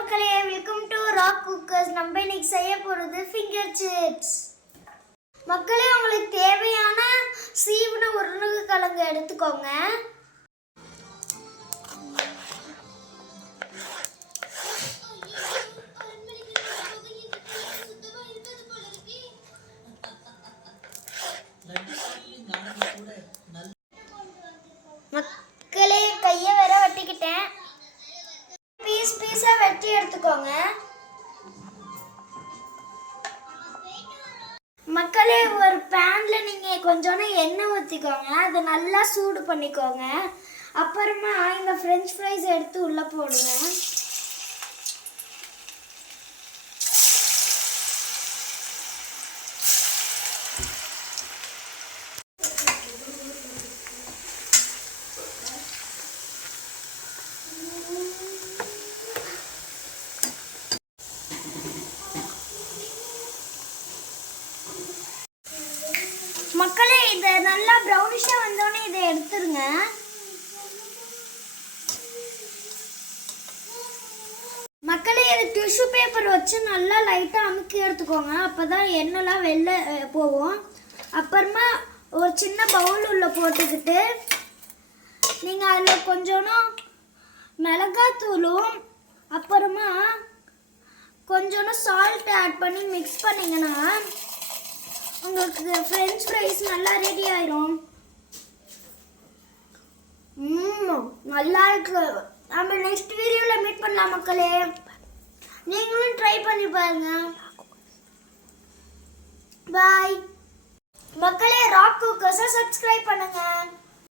மக்களே, welcome to rock cookers. நம்ம இன்னைக்கு செய்ய போகிறது ஃபிங்கர் சிப்ஸ். மக்களே, உங்களுக்கு தேவையான சீவன உருளைக்கிழங்கு எடுத்துக்கோங்க. மக்களே, கையை வேற வெட்டிக்கிட்டேன். பீஸா வெட்டி எடுத்துக்கோங்க. மக்களே, ஒரு பேன்ல நீங்க கொஞ்சோண்டு எண்ணெய் ஊற்றிக்கோங்க. அதை நல்லா சூடு பண்ணிக்கோங்க. அப்புறமா இந்த ஃப்ரெஞ்ச் ஃப்ரைஸ் எடுத்து உள்ள போடுங்க. மக்களே, இதை நல்லா ப்ரௌனிஷா வந்தோடனே இதை எடுத்துருங்க. மக்களே, இது டிஷ்யூ பேப்பர் வச்சு நல்லா லைட்டாக அமுக்கி எடுத்துக்கோங்க. அப்போதான் எண்ணெய்லாம் வெளில போகும். அப்புறமா ஒரு சின்ன பவுல் உள்ள போட்டுக்கிட்டு நீங்கள் அதில் கொஞ்சோண்டு மிளகாத்தூளும் அப்புறமா கொஞ்சோண்டு சால்ட் ஆட் பண்ணி மிக்ஸ் பண்ணிங்கன்னா உங்களுக்கு ஃப்ரெஞ்ச் ஃப்ரைஸ் நல்லா ரெடி ஆயிரும். நல்லா இருக்கு. நம்ம நெக்ஸ்ட் வீடியோவில் மீட் பண்ணலாம் மக்களே. நீங்களும் ட்ரை பண்ணி பாருங்க. பாய் மக்களே. ராக் குக்கர்ஸை சப்ஸ்கிரைப் பண்ணுங்க.